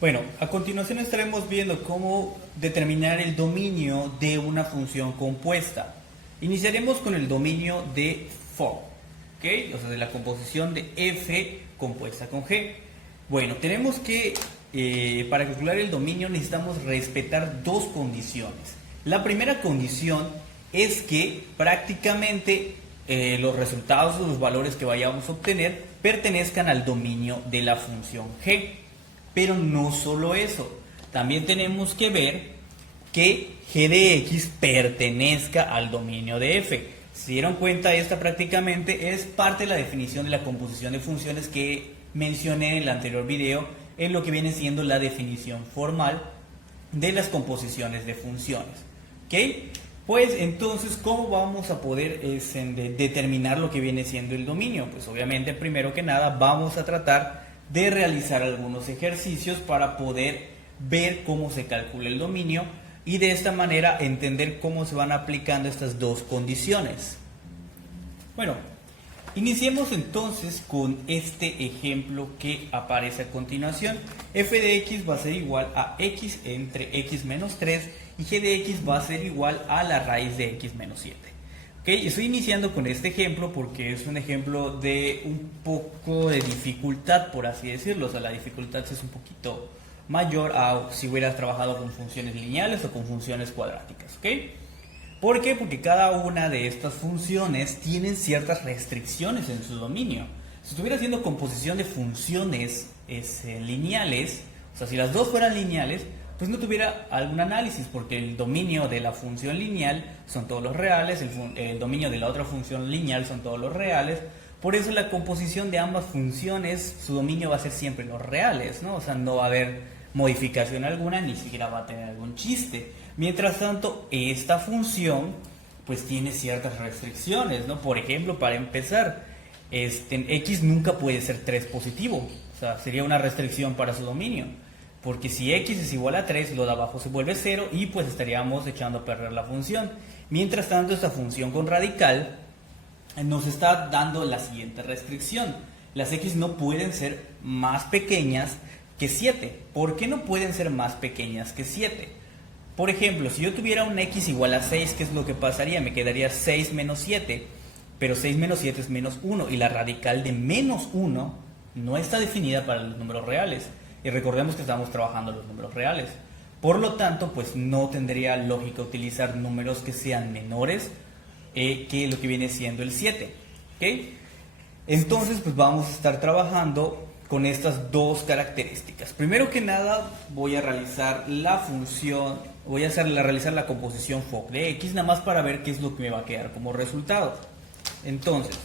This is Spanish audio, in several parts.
Bueno, a continuación estaremos viendo cómo determinar el dominio de una función compuesta. Iniciaremos con el dominio de Fogg, ¿ok? O sea, de la composición de f compuesta con g. Bueno, tenemos que, para calcular el dominio necesitamos respetar dos condiciones. La primera condición es que prácticamente los resultados o los valores que vayamos a obtener pertenezcan al dominio de la función g. Pero no solo eso, también tenemos que ver que g de x pertenezca al dominio de f. Si se dieron cuenta, esta prácticamente es parte de la definición de la composición de funciones que mencioné en el anterior video, en lo que viene siendo la definición formal de las composiciones de funciones. ¿Ok? Pues entonces, ¿cómo vamos a poder determinar lo que viene siendo el dominio? Pues obviamente, primero que nada, vamos a tratar de realizar algunos ejercicios para poder ver cómo se calcula el dominio y de esta manera entender cómo se van aplicando estas dos condiciones. Bueno, iniciemos entonces con este ejemplo que aparece a continuación. F de x va a ser igual a x entre x menos 3 y g de x va a ser igual a la raíz de x menos 7. Okay, estoy iniciando con este ejemplo porque es un ejemplo de un poco de dificultad, por así decirlo. O sea, la dificultad es un poquito mayor a si hubieras trabajado con funciones lineales o con funciones cuadráticas. ¿Okay? ¿Por qué? Porque cada una de estas funciones tienen ciertas restricciones en su dominio. Si estuviera haciendo composición de funciones lineales, o sea, si las dos fueran lineales, pues no tuviera algún análisis, porque el dominio de la función lineal son todos los reales, el dominio de la otra función lineal son todos los reales. Por eso la composición de ambas funciones, su dominio va a ser siempre los reales, ¿no? O sea, no va a haber modificación alguna, ni siquiera va a tener algún chiste. Mientras tanto, esta función pues tiene ciertas restricciones, ¿no? Por ejemplo, para empezar, x nunca puede ser 3 positivo, o sea, sería una restricción para su dominio. Porque si x es igual a 3, lo de abajo se vuelve 0 y pues estaríamos echando a perder la función. Mientras tanto, esta función con radical nos está dando la siguiente restricción. Las x no pueden ser más pequeñas que 7. ¿Por qué no pueden ser más pequeñas que 7? Por ejemplo, si yo tuviera un x igual a 6, ¿qué es lo que pasaría? Me quedaría 6 menos 7, pero 6 menos 7 es menos 1 y la radical de menos 1 no está definida para los números reales. Y recordemos que estamos trabajando los números reales. Por lo tanto, pues no tendría lógica utilizar números que sean menores que lo que viene siendo el 7. ¿Okay? Entonces, pues vamos a estar trabajando con estas dos características. Primero que nada, voy a realizar la función, realizar la composición Fogg de x, nada más para ver qué es lo que me va a quedar como resultado. Entonces,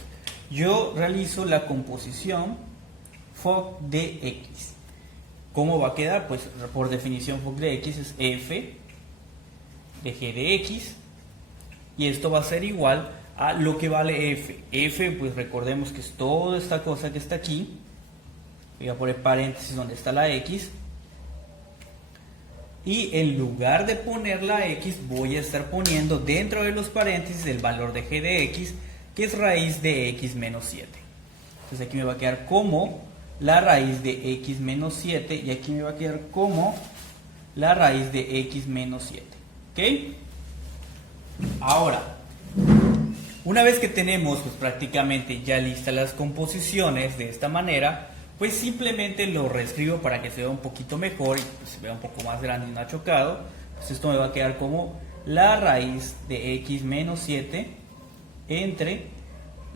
yo realizo la composición Fogg de x. ¿Cómo va a quedar? Pues por definición Fogg de x es f de g de x y esto va a ser igual a lo que vale f. F, pues recordemos que es toda esta cosa que está aquí. Voy a poner paréntesis donde está la x y en lugar de poner la x voy a estar poniendo dentro de los paréntesis el valor de g de x, que es raíz de x menos 7. Entonces aquí me va a quedar como la raíz de x menos 7 y aquí me va a quedar como la raíz de x menos 7. ¿Ok? Ahora, una vez que tenemos pues prácticamente ya listas las composiciones de esta manera, pues simplemente lo reescribo para que se vea un poquito mejor y pues se vea un poco más grande y no achocado. Pues esto me va a quedar como la raíz de x menos 7 entre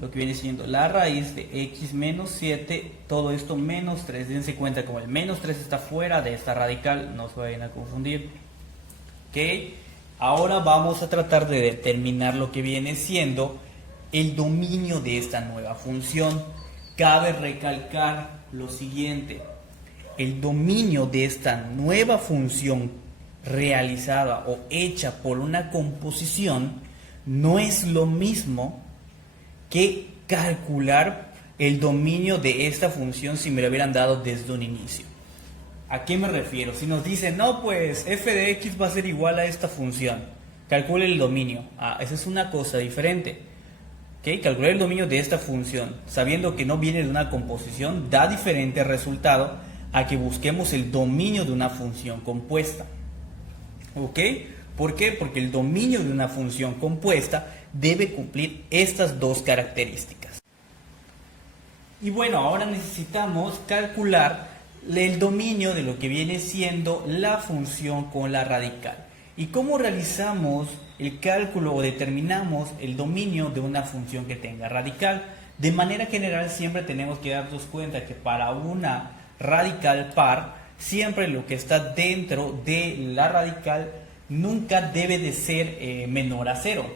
lo que viene siendo la raíz de x menos 7, todo esto menos 3. Dense cuenta, como el menos 3 está fuera de esta radical, no se vayan a confundir. ¿Ok? Ahora vamos a tratar de determinar lo que viene siendo el dominio de esta nueva función. Cabe recalcar lo siguiente: el dominio de esta nueva función realizada o hecha por una composición no es lo mismo que calcular el dominio de esta función si me lo hubieran dado desde un inicio. ¿A qué me refiero? Si nos dicen, no, pues f de x va a ser igual a esta función, calcule el dominio. Esa es una cosa diferente. ¿Okay? Calcular el dominio de esta función, sabiendo que no viene de una composición, da diferente resultado a que busquemos el dominio de una función compuesta. ¿Ok? ¿Por qué? Porque el dominio de una función compuesta debe cumplir estas dos características. Y bueno, ahora necesitamos calcular el dominio de lo que viene siendo la función con la radical. ¿Y cómo realizamos el cálculo o determinamos el dominio de una función que tenga radical? De manera general siempre tenemos que darnos cuenta que para una radical par, siempre lo que está dentro de la radical nunca debe de ser menor a 0.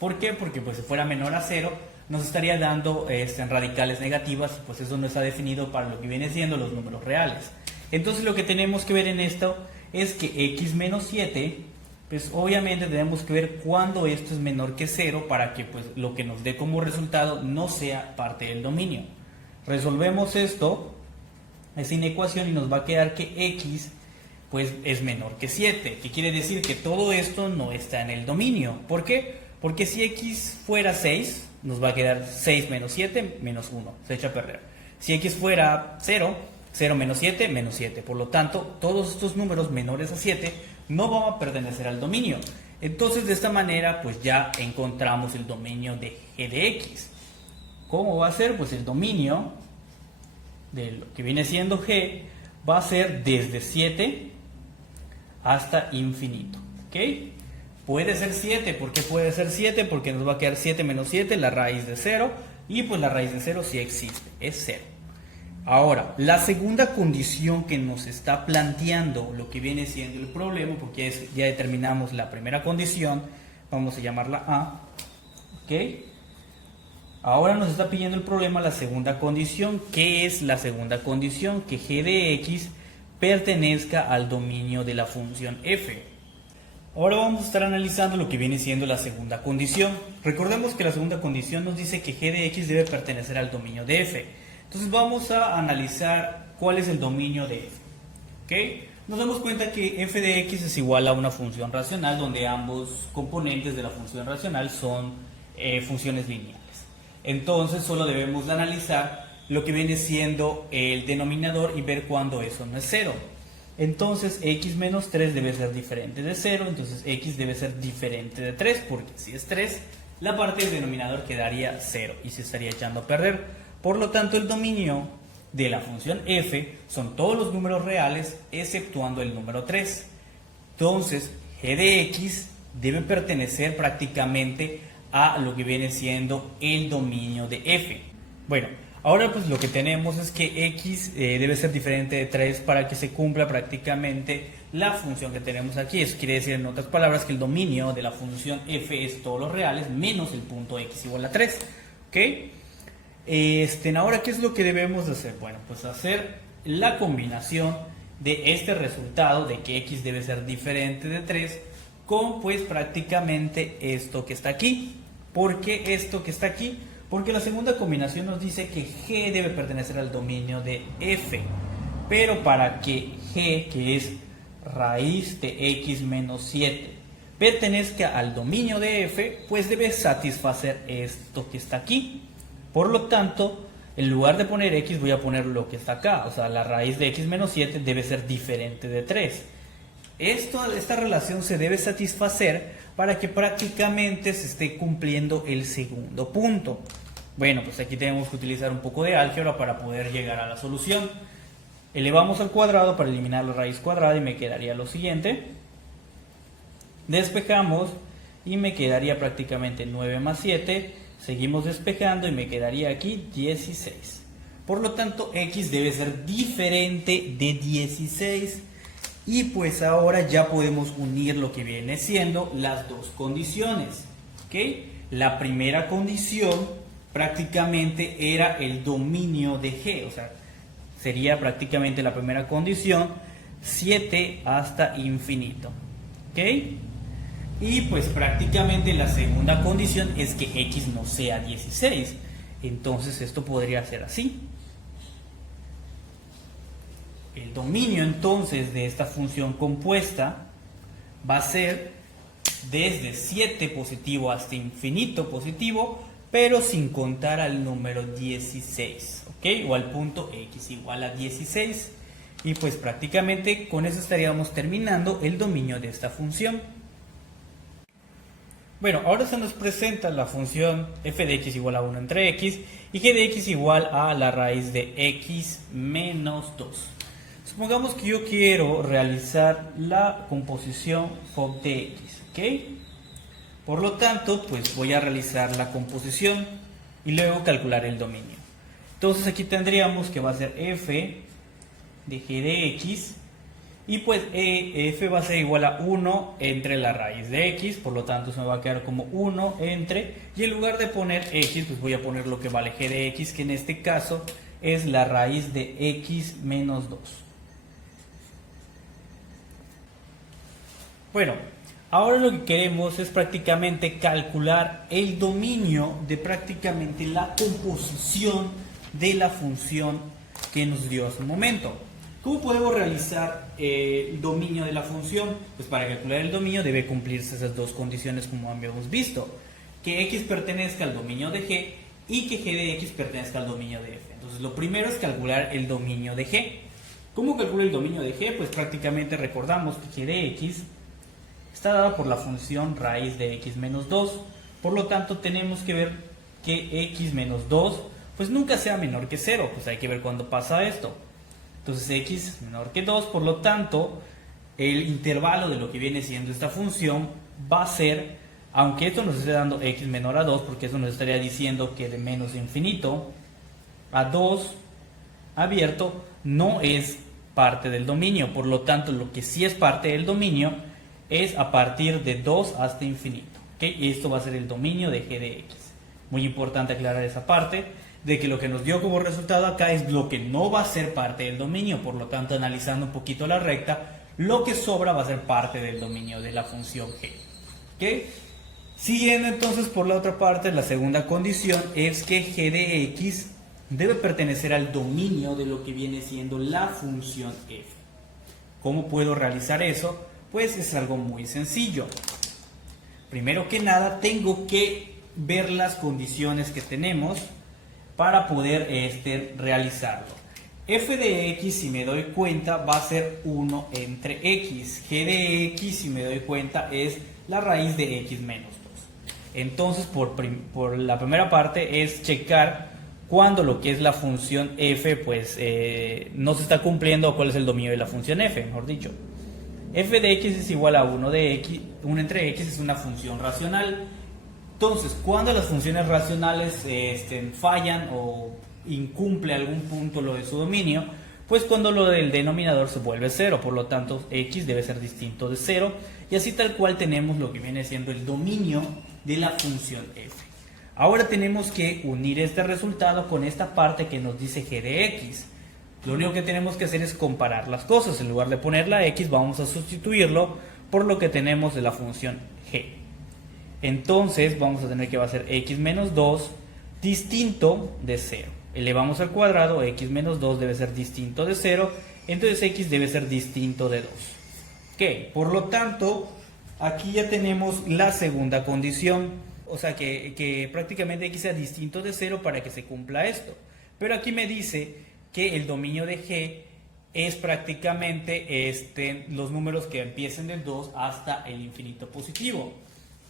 ¿Por qué? Porque pues si fuera menor a 0 nos estaría dando radicales negativas, pues eso no está definido para lo que viene siendo los números reales. Entonces lo que tenemos que ver en esto es que x menos 7, pues obviamente tenemos que ver cuándo esto es menor que 0 para que pues lo que nos dé como resultado no sea parte del dominio. Resolvemos esta inecuación y nos va a quedar que x pues es menor que 7, que quiere decir que todo esto no está en el dominio. ¿Por qué? Porque si x fuera 6, nos va a quedar 6 menos 7, menos 1, se echa a perder. Si x fuera 0, 0 menos 7, menos 7. Por lo tanto, todos estos números menores a 7 no van a pertenecer al dominio. Entonces, de esta manera, pues ya encontramos el dominio de g de x. ¿Cómo va a ser? Pues el dominio de lo que viene siendo g va a ser desde 7 hasta infinito. ¿Ok? Puede ser 7, ¿por qué puede ser 7? Porque nos va a quedar 7 menos 7, la raíz de 0, y pues la raíz de 0 sí existe, es 0. Ahora, la segunda condición que nos está planteando lo que viene siendo el problema, porque ya determinamos la primera condición, vamos a llamarla A, ¿ok? Ahora nos está pidiendo el problema la segunda condición. ¿Qué es la segunda condición? Que g de x pertenezca al dominio de la función f. Ahora vamos a estar analizando lo que viene siendo la segunda condición. Recordemos que la segunda condición nos dice que g de x debe pertenecer al dominio de f. Entonces vamos a analizar cuál es el dominio de f. ¿Okay? Nos damos cuenta que f de x es igual a una función racional donde ambos componentes de la función racional son funciones lineales. Entonces solo debemos de analizar lo que viene siendo el denominador y ver cuándo eso no es 0. Entonces x menos 3 debe ser diferente de 0, entonces x debe ser diferente de 3, porque si es 3, la parte del denominador quedaría 0 y se estaría echando a perder. Por lo tanto, el dominio de la función f son todos los números reales exceptuando el número 3. Entonces, g de x debe pertenecer prácticamente a lo que viene siendo el dominio de f. Bueno, ahora pues lo que tenemos es que x debe ser diferente de 3 para que se cumpla prácticamente la función que tenemos aquí. Eso quiere decir en otras palabras que el dominio de la función f es todos los reales menos el punto x igual a 3. ¿Ok? Ahora, ¿qué es lo que debemos de hacer? Bueno, pues hacer la combinación de este resultado de que x debe ser diferente de 3 con pues prácticamente esto que está aquí. ¿Por qué esto que está aquí? Porque la segunda combinación nos dice que g debe pertenecer al dominio de f. Pero para que g, que es raíz de x menos 7, pertenezca al dominio de f, pues debe satisfacer esto que está aquí. Por lo tanto, en lugar de poner x, voy a poner lo que está acá. O sea, la raíz de x menos 7 debe ser diferente de 3. Esta relación se debe satisfacer para que prácticamente se esté cumpliendo el segundo punto. Bueno, pues aquí tenemos que utilizar un poco de álgebra para poder llegar a la solución. Elevamos al cuadrado para eliminar la raíz cuadrada y me quedaría lo siguiente. Despejamos y me quedaría prácticamente 9 más 7. Seguimos despejando y me quedaría aquí 16. Por lo tanto, x debe ser diferente de 16. Y pues ahora ya podemos unir lo que viene siendo las dos condiciones. ¿Okay? La primera condición prácticamente era el dominio de g. O sea, sería prácticamente la primera condición 7 hasta infinito. ¿Ok? Y pues prácticamente la segunda condición es que x no sea 16. Entonces esto podría ser así. El dominio entonces de esta función compuesta va a ser desde 7 positivo hasta infinito positivo, pero sin contar al número 16, ¿ok? O al punto x igual a 16. Y pues prácticamente con eso estaríamos terminando el dominio de esta función. Bueno, ahora se nos presenta la función f de x igual a 1 entre x y g de x igual a la raíz de x menos 2. Supongamos que yo quiero realizar la composición FOC de x, ¿ok? Por lo tanto, pues voy a realizar la composición y luego calcular el dominio. Entonces aquí tendríamos que va a ser f de g de x y pues f va a ser igual a 1 entre la raíz de x, por lo tanto se me va a quedar como 1 entre, y en lugar de poner x, pues voy a poner lo que vale g de x, que en este caso es la raíz de x menos 2. Bueno, ahora lo que queremos es prácticamente calcular el dominio de prácticamente la composición de la función que nos dio hace un momento. ¿Cómo podemos realizar el dominio de la función? Pues para calcular el dominio debe cumplirse esas dos condiciones como habíamos visto. Que x pertenezca al dominio de g y que g de x pertenezca al dominio de f. Entonces lo primero es calcular el dominio de g. ¿Cómo calculo el dominio de g? Pues prácticamente recordamos que g de x está dada por la función raíz de x menos 2. Por lo tanto tenemos que ver que x menos 2 pues nunca sea menor que 0. Pues hay que ver cuándo pasa esto. Entonces x menor que 2, por lo tanto, el intervalo de lo que viene siendo esta función va a ser, aunque esto nos esté dando x menor a 2, porque eso nos estaría diciendo que de menos infinito a 2 abierto no es parte del dominio. Por lo tanto, lo que sí es parte del dominio es a partir de 2 hasta infinito. ¿Okay? Y esto va a ser el dominio de g de x. Muy importante aclarar esa parte, de que lo que nos dio como resultado acá es lo que no va a ser parte del dominio. Por lo tanto, analizando un poquito la recta, lo que sobra va a ser parte del dominio de la función g. ¿Okay? Siguiendo entonces por la otra parte, la segunda condición es que g de x debe pertenecer al dominio de lo que viene siendo la función f. ¿Cómo puedo realizar eso? Pues es algo muy sencillo. Primero que nada, tengo que ver las condiciones que tenemos para poder realizarlo. F de x, si me doy cuenta, va a ser 1 entre x. G de x, si me doy cuenta, es la raíz de x menos 2. Entonces, por la primera parte es checar cuando lo que es la función f, pues no se está cumpliendo, o cuál es el dominio de la función f, mejor dicho. F de x es igual a 1 entre x, es una función racional. Entonces, cuando las funciones racionales fallan o incumple algún punto lo de su dominio, pues cuando lo del denominador se vuelve 0, por lo tanto x debe ser distinto de 0, y así tal cual tenemos lo que viene siendo el dominio de la función f. Ahora tenemos que unir este resultado con esta parte que nos dice g de x. Lo único que tenemos que hacer es comparar las cosas. En lugar de poner la x, vamos a sustituirlo por lo que tenemos de la función g. Entonces vamos a tener que va a ser x menos 2 distinto de 0. Elevamos al cuadrado, x menos 2 debe ser distinto de 0, entonces x debe ser distinto de 2. Ok, por lo tanto, aquí ya tenemos la segunda condición, o sea que prácticamente x sea distinto de 0 para que se cumpla esto. Pero aquí me dice que el dominio de g es prácticamente los números que empiecen del 2 hasta el infinito positivo.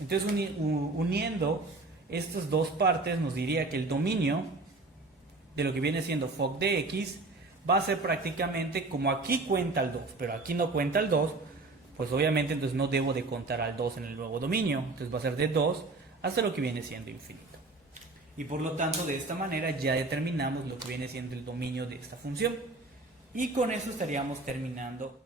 Entonces, uniendo estas dos partes, nos diría que el dominio de lo que viene siendo FOC de x va a ser prácticamente como aquí cuenta el 2, pero aquí no cuenta el 2, pues obviamente entonces no debo de contar al 2 en el nuevo dominio. Entonces va a ser de 2 hasta lo que viene siendo infinito. Y por lo tanto, de esta manera ya determinamos lo que viene siendo el dominio de esta función. Y con eso estaríamos terminando.